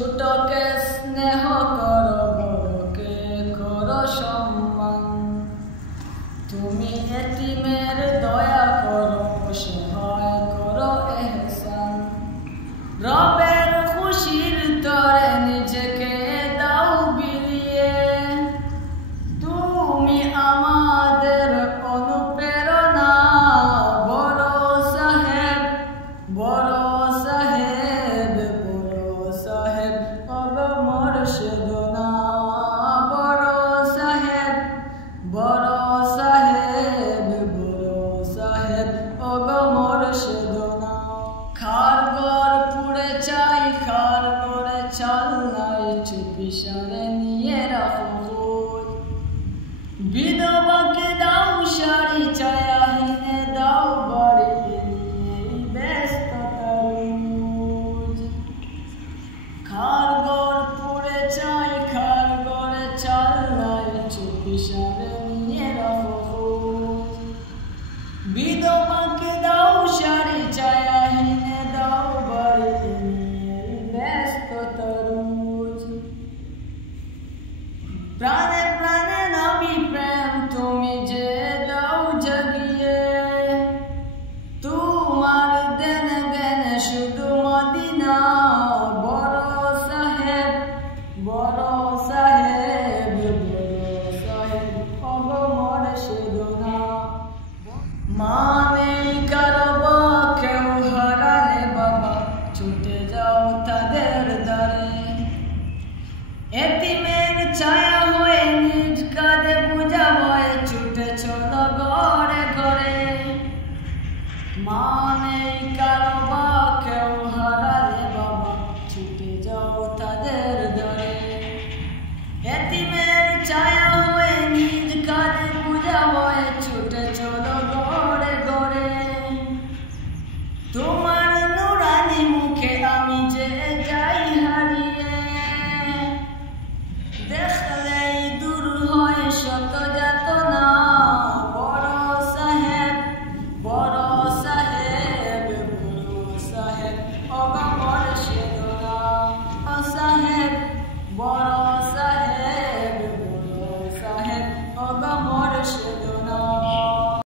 ছোটকে স্নেহ করো, বড়কে করো সম্মান। তুমি এতিমের দয়া করো, সহায় করো এহসান। রবের খুশির তরে নিজেকে দাও বিলিয়ে, তুমি আমাদের অনুপ্রেরণা। বড় সাহেব, বড় সাহেব, বড় সাহেব ওগো মুর্শিদনা। বড় সাহেব, বড় সাহেব, বড় সাহেব ওগো মুর্শিদনা। খারঘর পুড়ে চাই, খার করে চাল নাই, চুপিসারে নিয়ে রাখো খোঁজ। বিধবাকে দাও শাড়ি, চায়াহীনে দাও বাড়ি, নিয়েই ব্যস্ততার রোজ। খারঘর পুড়ে চাই, খার করে চাল নাই, চুপিসারে নিয়ে রাখো খোঁজ। বিধবাকে দাও শাড়ি, চায়াহীনে দাও বাড়ি, নিয়েই ব্যস্ততার রোজ। প্রাণে প্রাণে নবী প্রেম তুমি যে দাও জাগিয়ে, তোমার দেনে দেনে শুধু মদিনা। বড় সাহেব, বড় সাহেব, বড় সাহেব ওগো মুর্শিদনা। মা নেই কারো, কেউ হারালে বাবা, ছুটে যাও তাদের দ্বারে। এতিমের ছায়া হয়ে নিজ কাঁধে বোঝা বয়ে, ছুটে চলো ঘরে ঘরে। মা নেই কারো, কেউ হারালে বাবা, ছুটে যাও তাদের